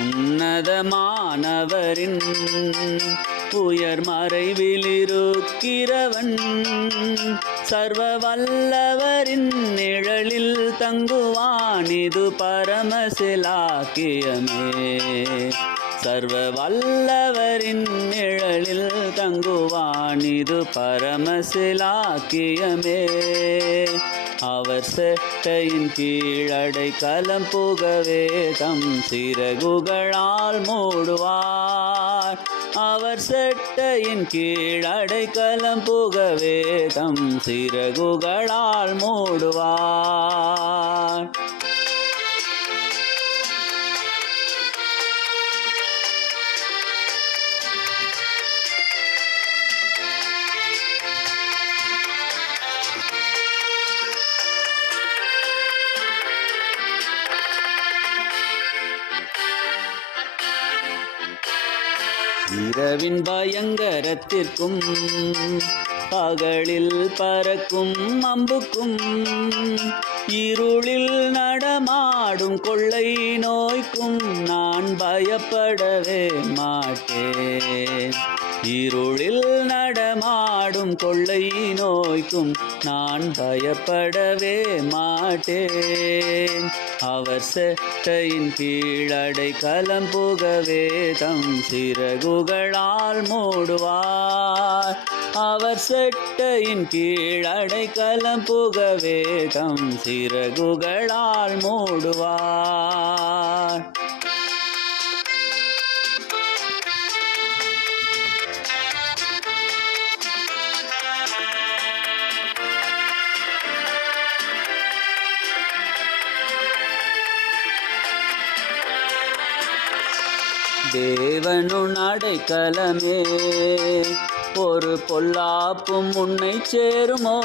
உன்னதமானவரின் உயர் மறைவிலிருக்கிறவன் சர்வ வல்லவரின் நிழலில் தங்குவான். இது பரமசிலாக்கியமே. சர்வ வல்லவரின் நிழலில் தங்குவான். இது பரமசிலாக்கியமே. அவர் செட்டையின் கீழடை கலம் புகவே தம் சிறகுகளால் மூடுவார். அவர் செட்டையின் கீழடை கலம் புகவே தம் சிறகுகளால் மூடுவார். இரவின் பயங்கரத்திற்கும் பகலில் பறக்கும் அம்புக்கும் இருளில் நடமாடும் கொள்ளை நோய்க்கும் நான் பயப்படவே மாட்டேன். இருளில் நடமாடும் கொள்ளை நோய்க்கும் நான் பயப்படவே மாட்டேன். அவர் செட்டையின் கீழடை கலம் புகவே தம் சிறகுகளால் மூடுவார். அவர் செட்டையின் கீழடை கலம் புகவே தம் சிறகுகளால் மூடுவார். தேவனுன் அடைக்கலமே, ஒரு பொல்லாப்பும் உன்னை சேருமோ?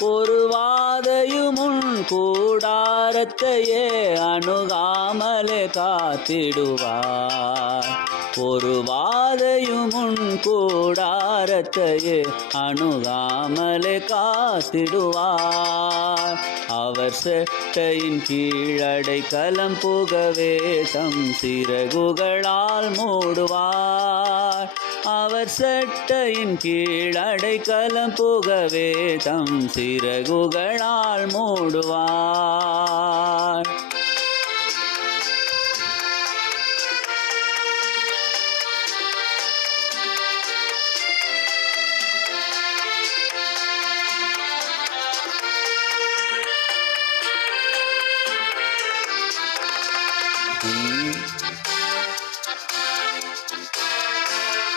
ஒரு வாதையும் உன் கூடாரத்தையே அணுகாமலே காத்திடுவார். ஒரு வாதையும் உன் கூடாரத்தையே அணுகாமலே காத்திடுவார். அவர் செட்டையின் கீழடை கலம் புகவே தம் சிறகுகளால் மூடுவார். அவர் செட்டையின் கீழடை கலம் புகவே தம் சிறகுகளால் மூடுவார்.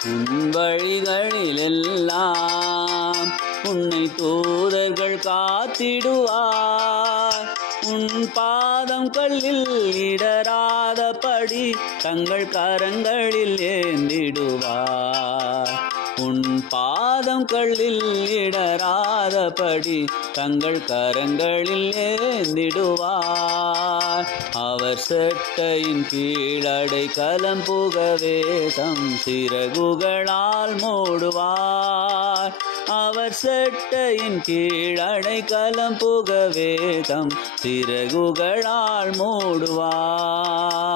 உன் வழிகளிலெல்லாம் உன்னை தூதர்கள் காத்திடுவார். உன் பாதம் கல்லில் இடராதபடி தங்கள் கரங்களில் ஏந்திடுவார். உன் பாதம் கல்லில் இடராதபடி தங்கள் கரங்களில் ஏந்திடுவார். அவர் செட்டையின் கீழடை கலம் புகவே தம் சிறகுகளால் மூடுவார். அவர் செட்டையின் கீழடை கலம் புகவே தம் சிறகுகளால் மூடுவார்.